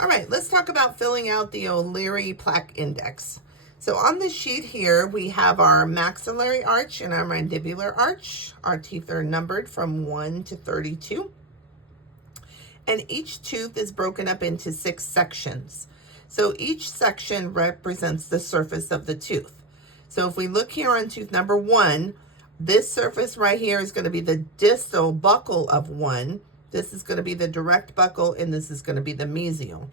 All right, let's talk about filling out the O'Leary Plaque Index. So on this sheet here, we have our maxillary arch and our mandibular arch. Our teeth are numbered from 1 to 32. And each tooth is broken up into 6 sections. So each section represents the surface of the tooth. So if we look here on tooth number 1, this surface right here is going to be the distal buccal of 1. This is going to be the direct buccal, and this is going to be the mesial.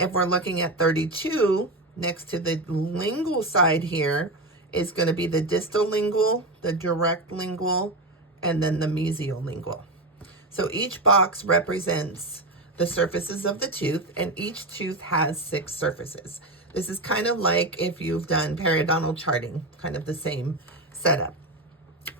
If we're looking at 32, next to the lingual side here is going to be the distal lingual, the direct lingual, and then the mesial lingual. So each box represents the surfaces of the tooth, and each tooth has 6 surfaces. This is kind of like if you've done periodontal charting, kind of the same setup.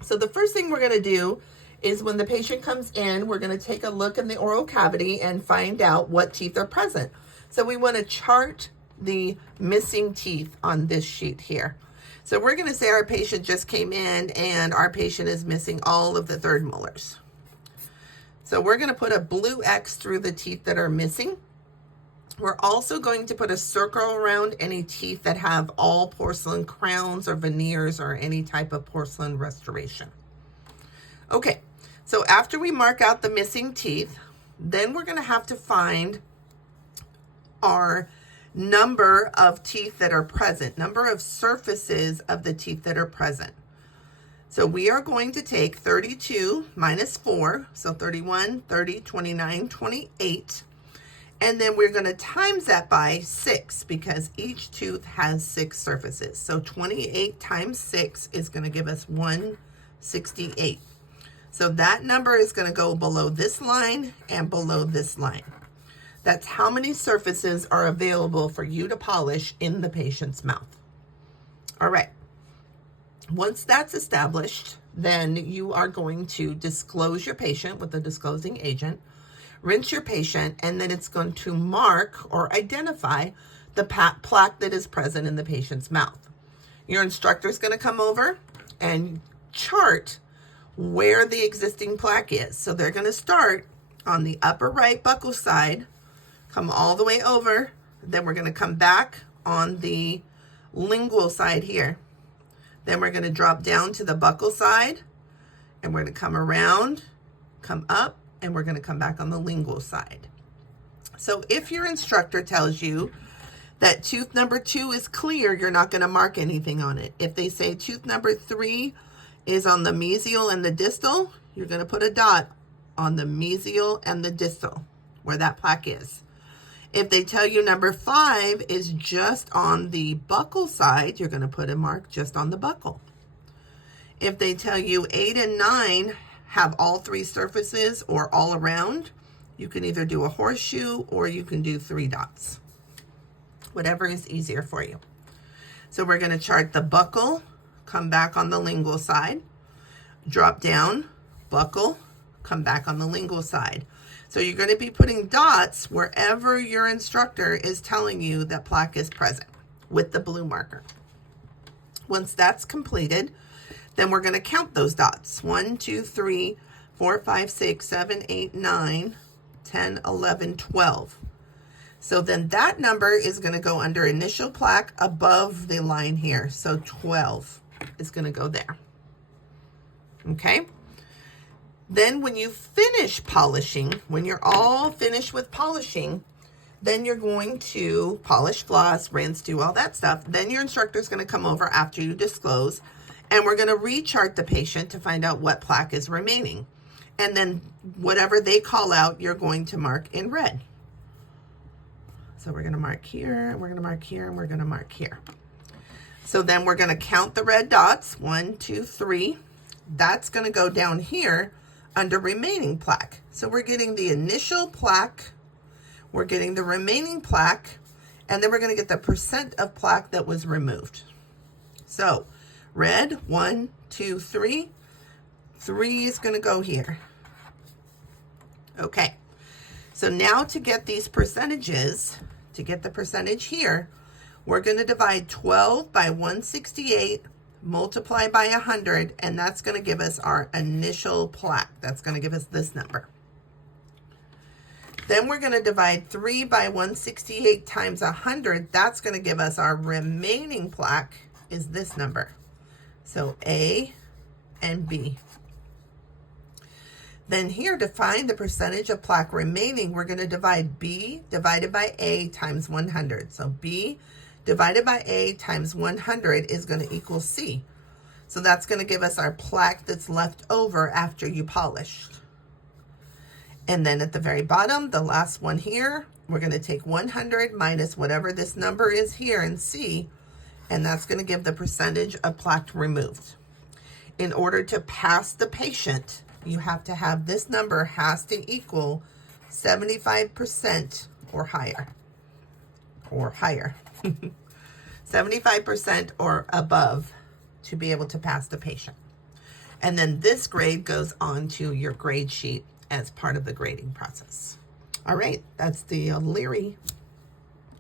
So the first thing we're going to do is when the patient comes in, we're going to take a look in the oral cavity and find out what teeth are present. So we want to chart the missing teeth on this sheet here. So we're going to say our patient just came in and our patient is missing all of the 3rd molars. So we're going to put a blue X through the teeth that are missing. We're also going to put a circle around any teeth that have all porcelain crowns or veneers or any type of porcelain restoration. Okay, so after we mark out the missing teeth, then we're going to have to find our number of teeth that are present, number of surfaces of the teeth that are present. So we are going to take 32 minus 4, so 31, 30, 29, 28, and then we're going to times that by 6 because each tooth has 6 surfaces. So 28 times 6 is going to give us 168. So that number is going to go below this line and below this line. That's how many surfaces are available for you to polish in the patient's mouth. All right. Once that's established, then you are going to disclose your patient with the disclosing agent, rinse your patient, and then it's going to mark or identify the plaque that is present in the patient's mouth. Your instructor is going to come over and chart where the existing plaque is. So they're going to start on the upper right buccal side, come all the way over, then we're going to come back on the lingual side here. Then we're going to drop down to the buccal side, and we're going to come around, come up, and we're going to come back on the lingual side. So if your instructor tells you that tooth number 2 is clear, you're not going to mark anything on it. If they say tooth number 3 is on the mesial and the distal, you're going to put a dot on the mesial and the distal where that plaque is. If they tell you number 5 is just on the buccal side, you're going to put a mark just on the buccal. If they tell you 8 and 9 have all 3 surfaces or all around, you can either do a horseshoe or you can do 3 dots. Whatever is easier for you. So we're going to chart the buccal, come back on the lingual side, drop down, buccal, come back on the lingual side. So you're going to be putting dots wherever your instructor is telling you that plaque is present with the blue marker. Once that's completed, then we're going to count those dots. 1, 2, 3, 4, 5, 6, 7, 8, 9, 10, 11, 12. So then that number is going to go under initial plaque above the line here. So 12 is going to go there. Okay. Then when you finish polishing, when you're all finished with polishing, then you're going to polish, floss, rinse, do all that stuff. Then your instructor is going to come over after you disclose, and we're going to rechart the patient to find out what plaque is remaining. And then whatever they call out, you're going to mark in red. So we're going to mark here, and we're going to mark here, and we're going to mark here. So then we're going to count the red dots, 1, 2, 3. That's going to go down here under remaining plaque. So we're getting the initial plaque, we're getting the remaining plaque, and then we're going to get the percent of plaque that was removed. So red, 1, 2, 3. 3 is going to go here. Okay. So now to get these percentages, to get the percentage here, we're going to divide 12 by 168, multiply by 100, and that's going to give us our initial plaque. That's going to give us this number. Then we're going to divide 3 by 168 times 100. That's going to give us our remaining plaque is this number. So A and B. Then here, to find the percentage of plaque remaining, we're going to divide B divided by A times 100. So B divided by A times 100 is going to equal C. So that's going to give us our plaque that's left over after you polished. And then at the very bottom, the last one here, we're going to take 100 minus whatever this number is here in C, and that's going to give the percentage of plaque removed. In order to pass the patient, you have to have this number has to equal 75% or higher. 75% or above to be able to pass the patient. And then this grade goes on to your grade sheet as part of the grading process. All right, that's the O'Leary